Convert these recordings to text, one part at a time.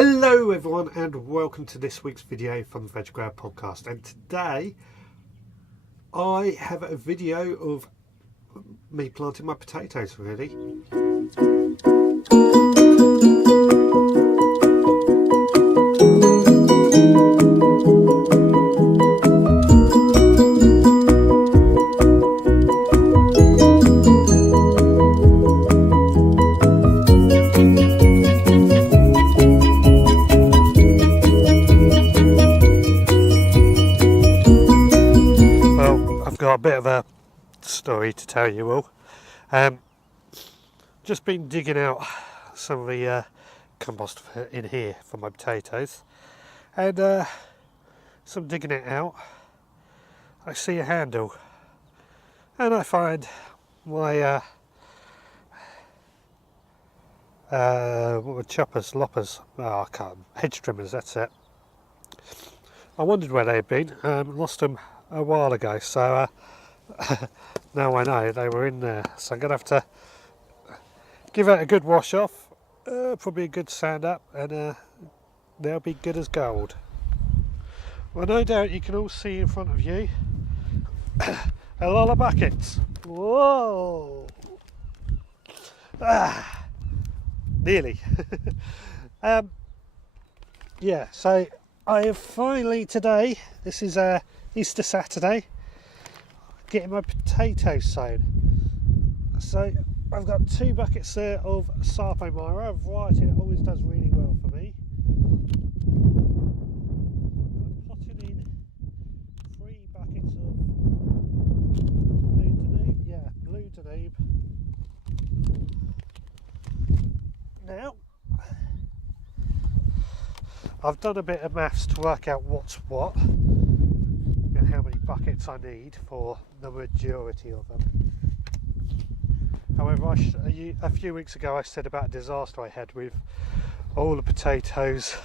Hello everyone and welcome to this week's video from the Veg Grower Podcast, and today I have a video of me planting my potatoes really. Got a bit of a story to tell you all. Just been digging out some of the compost in here for my potatoes, and some digging it out, I see a handle, and I find my what were choppers, loppers, I can't, hedge trimmers, that's it. I wondered where they had been, lost them a while ago, so now I know they were in there, so I'm going to have to give it a good wash off, probably a good sand up, and they'll be good as gold. Well, no doubt you can all see in front of you a lot of buckets. Whoa! Nearly. Yeah, so I have finally today, this is Easter Saturday, getting my potatoes sown. So I've got 2 buckets there of Sarpo Mira, a variety that always does really well for me. I'm potting in 3 buckets of blue Danube, blue Danube. Now, I've done a bit of maths to work out what's what and how many buckets I need for the majority of them. However, a few weeks ago I said about a disaster I had with all the potatoes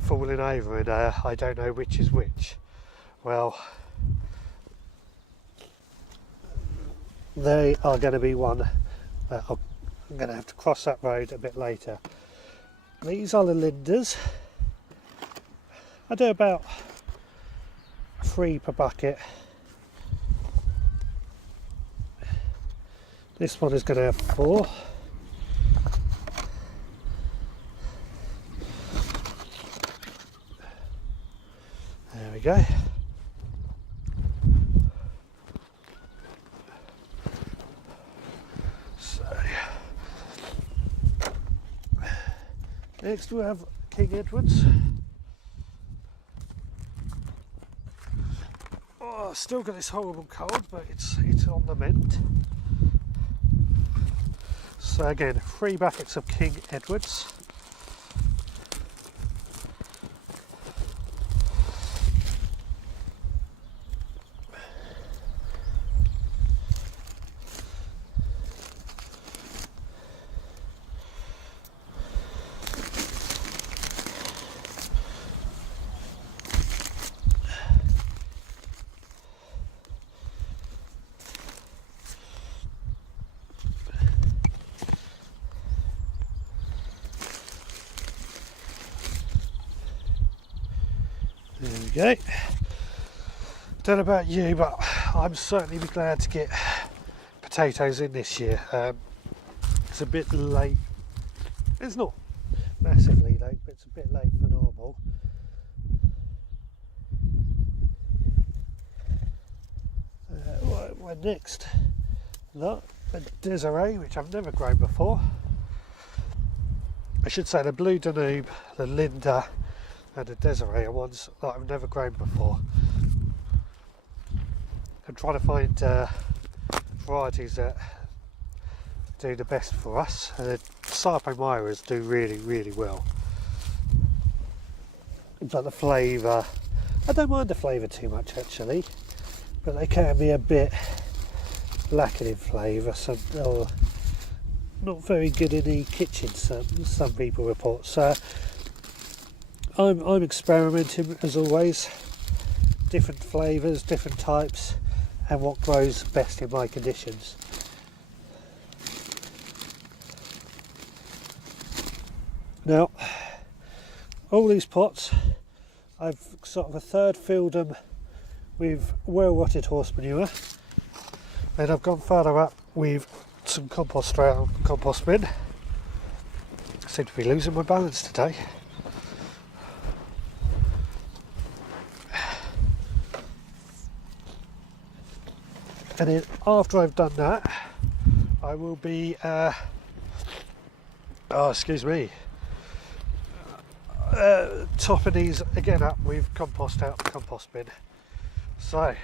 falling over, and I don't know which is which. Well, they are going to be one that I'm going to have to cross that road a bit later. These are the linders. I do about 3 per bucket. This one is going to have 4. There we go. So next we have King Edwards. Oh, I've still got this horrible cold, but it's on the mend. So again, 3 buckets of King Edwards. There we go. Don't know about you, but I'm certainly glad to get potatoes in this year. It's a bit late. It's not massively late, but it's a bit late for normal. We're next. Look, a Desiree, which I've never grown before. I should say the blue Danube, the Linda, and the Desiree are ones that I've never grown before. I'm trying to find varieties that do the best for us. The Sarpo Miras do really well. But the flavour, I don't mind the flavour too much actually, but they can be a bit lacking in flavour, or not very good in the kitchen, some people report. So I'm experimenting as always, different flavours, different types, and what grows best in my conditions. Now, all these pots, I've sort of a third filled them with well rotted horse manure. Then I've gone further up with some compost straight out of the compost bin. I seem to be losing my balance today. And then after I've done that, I will be, topping these again up with compost out of the compost bin. So,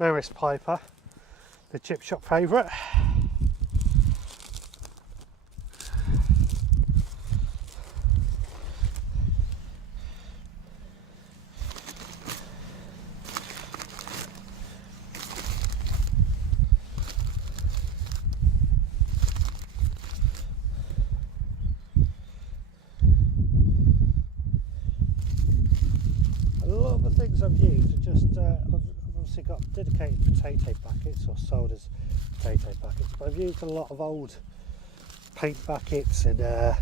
Maris Piper, the chip shop favourite. Things I've used are just I've obviously got dedicated potato buckets, or sold as potato buckets, but I've used a lot of old paint buckets and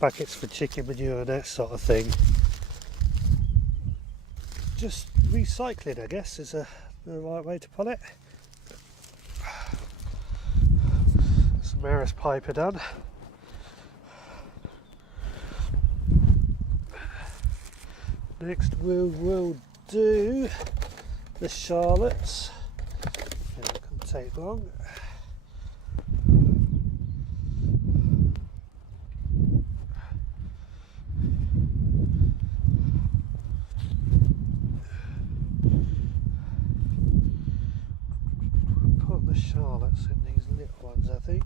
buckets for chicken manure and that sort of thing. Just recycling, I guess, is the right way to put it. Some Maris Piper done. Next we'll do the Charlottes. It can take long. Put the Charlottes in these little ones, I think.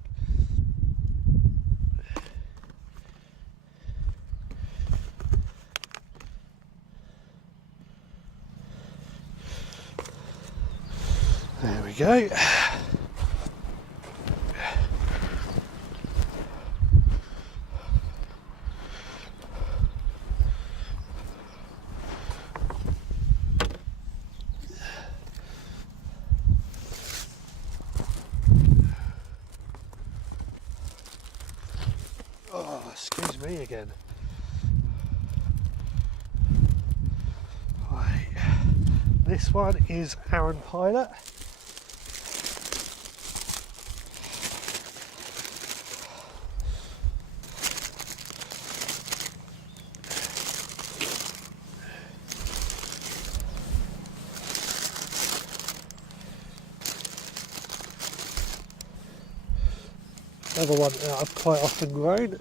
There we go. Oh, excuse me again. Right. This one is Aaron Pilot. Another one that I've quite often grown.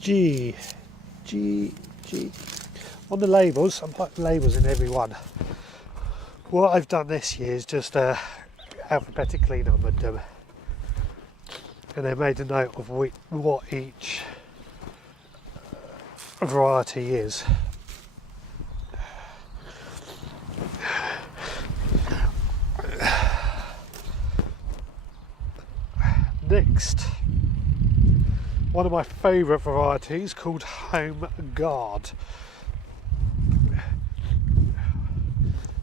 G. On the labels, I'm putting labels in every one. What I've done this year is just alphabetically numbered them, and I made a note of what each variety is. Next, one of my favourite varieties called Home Guard.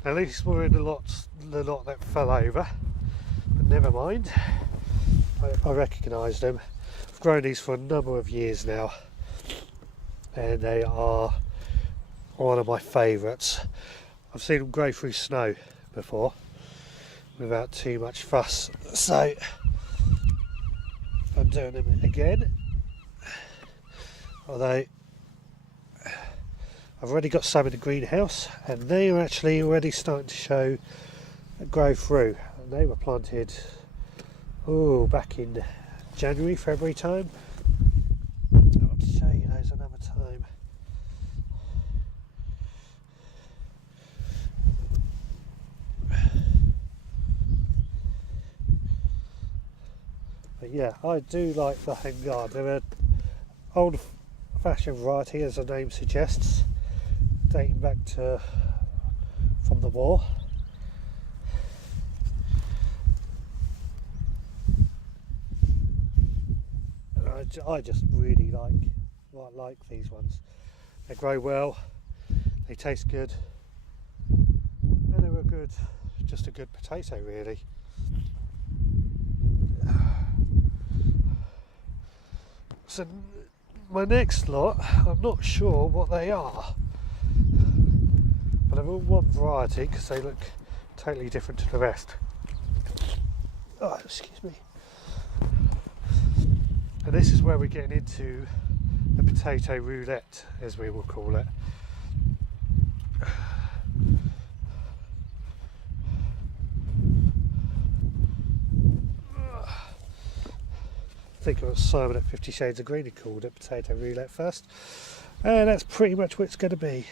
At least we're in the lot that fell over, but never mind. I recognise them. I've grown these for a number of years now, and they are one of my favourites. I've seen them grow through snow before without too much fuss, so I'm doing them again, although I've already got some in the greenhouse and they are actually already starting to grow through. And they were planted back in January, February time. I'll show you those another time. But yeah, I do like the Home Guard. They're an old-fashioned variety, as the name suggests, dating back from the war. I just really like these ones. They grow well, they taste good, and they're just a good potato, really. So my next lot, I'm not sure what they are, but they're all one variety because they look totally different to the rest. Oh, excuse me. And this is where we're getting into the potato roulette, as we will call it. I think it was Simon at 50 Shades of Green who called it potato roulette first, and that's pretty much what it's going to be.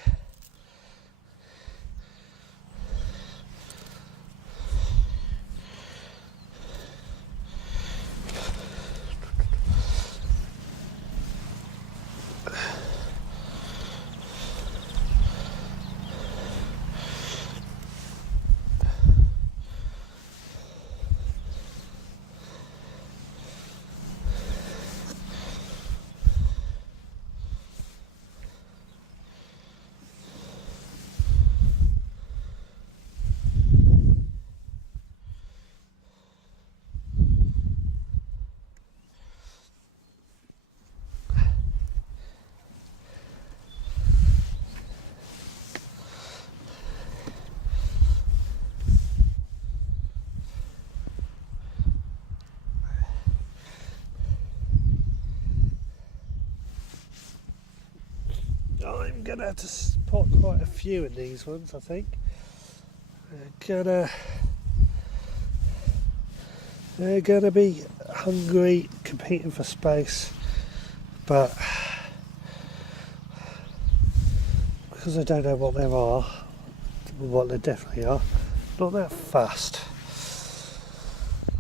I'm going to have to spot quite a few in these ones, I think. They're gonna be hungry, competing for space, but because I don't know what they are, what they definitely are, not that fast.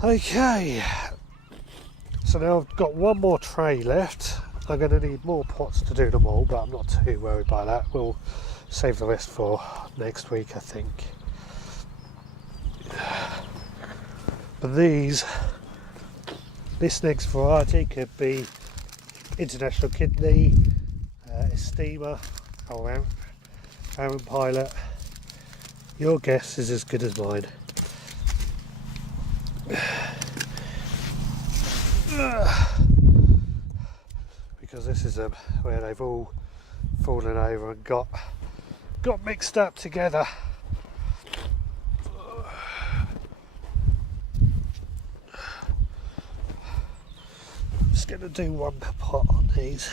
Okay, so now I've got one more tray left. I'm going to need more pots to do them all, but I'm not too worried by that. We'll save the rest for next week, I think. But this next variety could be International Kidney, Estima, or Aaron Pilot. Your guess is as good as mine. Because this is where they've all fallen over and got mixed up together. I'm just going to do one per pot on these.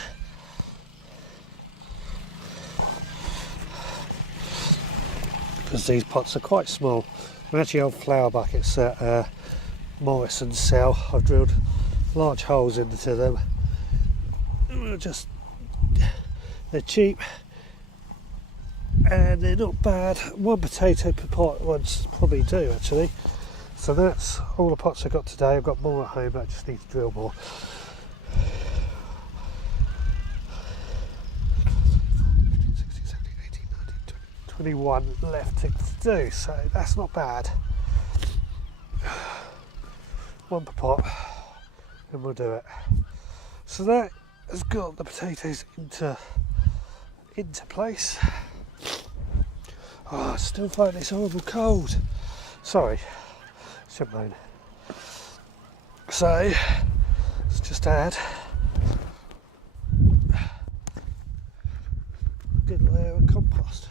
Because these pots are quite small. They're actually old flower buckets that Morrison's sell. I've drilled large holes into them. They're cheap and they're not bad. One potato per pot ones probably do actually. So that's all the pots I got today. I've got more at home, but I just need to drill more. 21 left to do, so that's not bad. One per pot and we'll do it. So that has got the potatoes into place. Oh, I still find this horrible cold. Sorry, should moan. So let's just add a good layer of compost.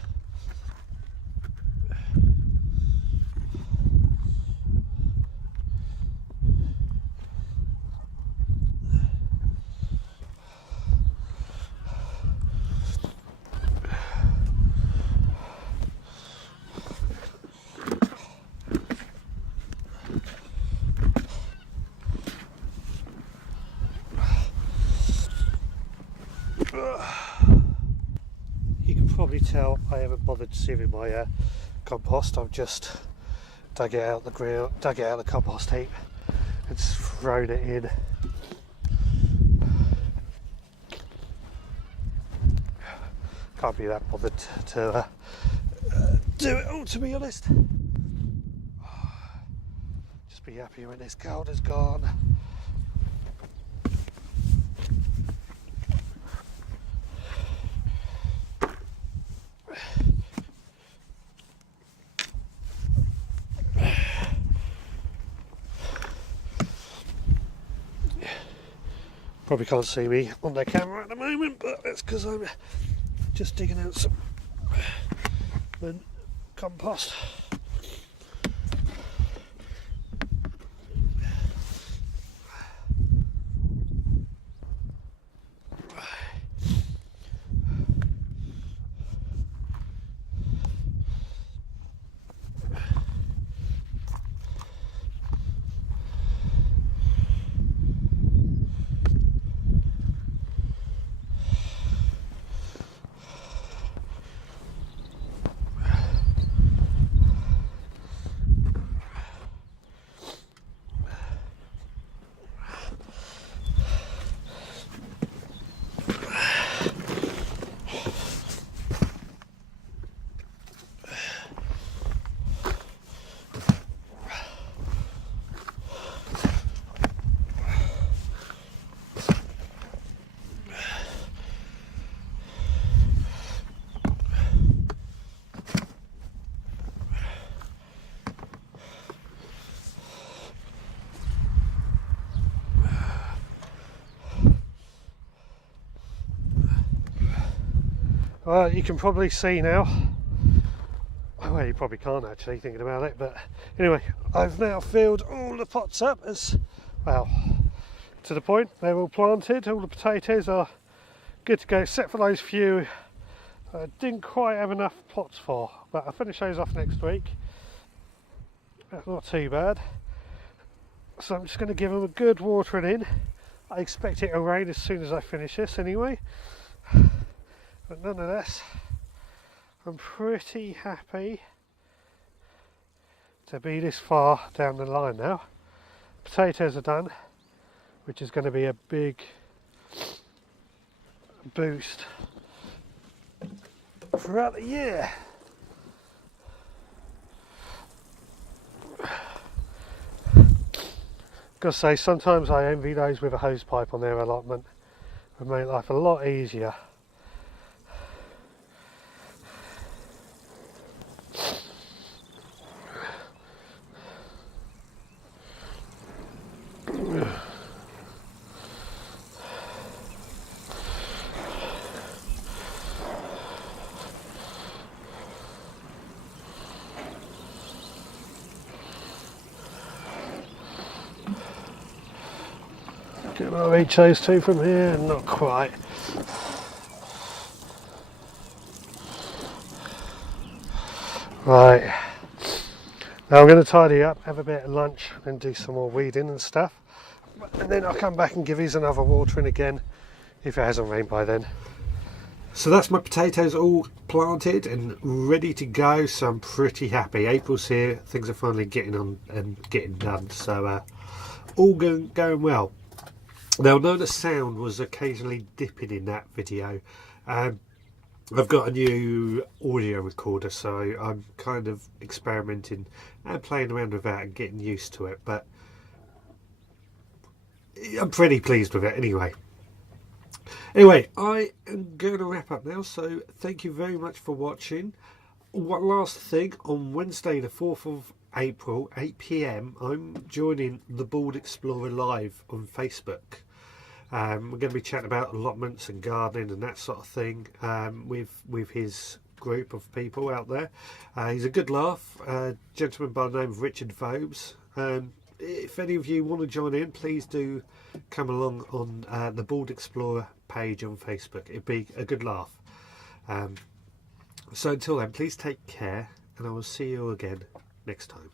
You can probably tell I haven't bothered sieving my compost. I've just dug it out of the compost heap and thrown it in. Can't be that bothered to do it all, to be honest. Just be happy when this cold is gone. Probably can't see me on the camera at the moment, but that's because I'm just digging out some compost. Well, you can probably see now. Well, you probably can't actually, thinking about it, but anyway, I've now filled all the pots up as well, to the point they're all planted. All the potatoes are good to go, except for those few I didn't quite have enough pots for, but I'll finish those off next week. That's not too bad. So I'm just going to give them a good watering in. I expect it to rain as soon as I finish this anyway. But nonetheless, I'm pretty happy to be this far down the line now. Potatoes are done, which is going to be a big boost throughout the year. Gotta say, sometimes I envy those with a hose pipe on their allotment. It would make life a lot easier. Can I reach those two from here? Not quite. Right, now I'm going to tidy up, have a bit of lunch and do some more weeding and stuff, and then I'll come back and give these another watering again if it hasn't rained by then. So that's my potatoes all planted and ready to go, so I'm pretty happy. April's here, things are finally getting on and getting done, so all going well. Now, I know the sound was occasionally dipping in that video. I've got a new audio recorder, so I'm kind of experimenting and playing around with that and getting used to it, but I'm pretty pleased with it anyway. Anyway, I am going to wrap up now, so thank you very much for watching. One last thing, on Wednesday the 4th of April, 8 PM, I'm joining the Bald Explorer live on Facebook. We're going to be chatting about allotments and gardening and that sort of thing with his group of people out there. He's a good laugh, a gentleman by the name of Richard Vobes. If any of you want to join in, please do come along on the Bald Explorer page on Facebook. It'd be a good laugh. So until then, please take care, and I will see you again next time.